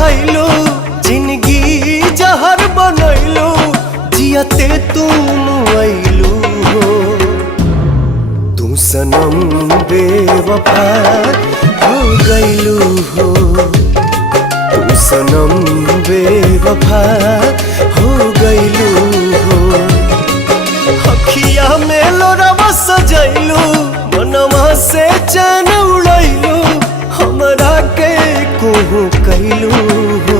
बढ़ैलो जिंदगी जहर बनैलो जियते तुम अइलू हो। तू सनम बेवफा हो गइलू हो। तू सनम बेवफा हो गइलू हो। अखिया में लोरवा सजैलू मनवा से चैन उड़ैलू हमरा के कोहू कैलू हो।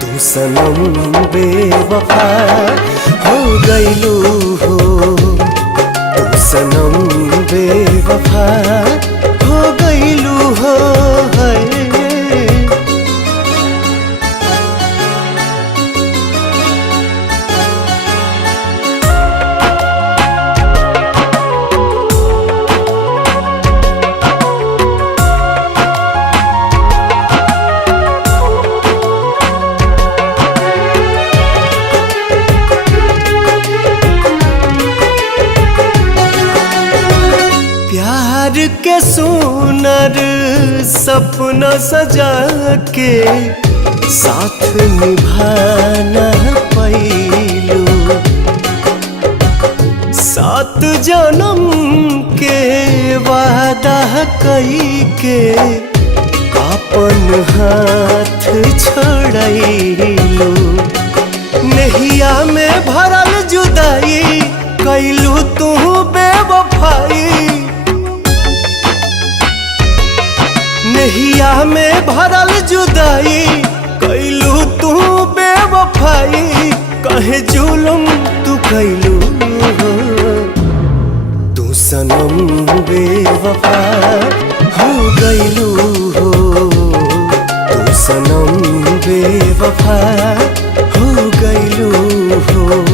तू सनम बेवफा हो गइलू हो। तू सनम बेवफा हो गइलू हो। प्यार के सुनर सपना सजा के साथ निभाना पैलू। 7 जन्म के वादा कई के अपन हाथ छोड़ैलू। नहिया में भरल जुदाई कैलू तू बेवफाई। नहिया में भरल जुदाई कैलू तू बेवफाई। कहे जुलुम तू कैलू हो। तू सनम बेवफा हो गइलू हो। तू सनम बेवफा हो गइलू हो।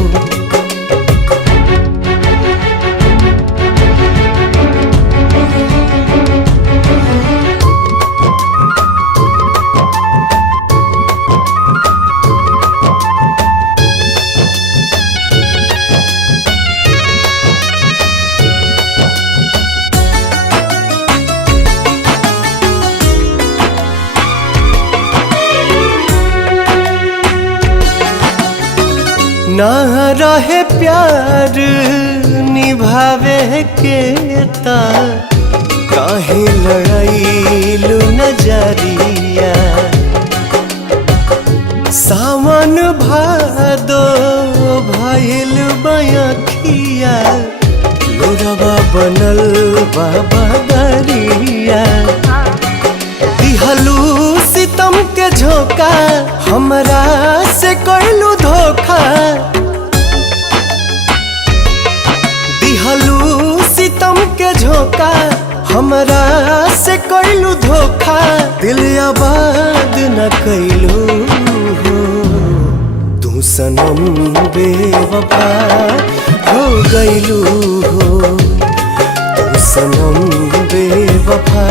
ना रहे प्यार निभावे के ता काहे लड़ाइलू नजरिया। सावन भादो भइल बयखिया लोरवा बनल बाबा दरिया। दिहलू सितम के झोंका हमरा से कैलू धोखा। दिहलू सितम के झोंका हमरा से कैलू धोखा। दिल आबाद न कैलू हो। तू सनम बेवफा हो गइलू हो। तू सनम बेवफा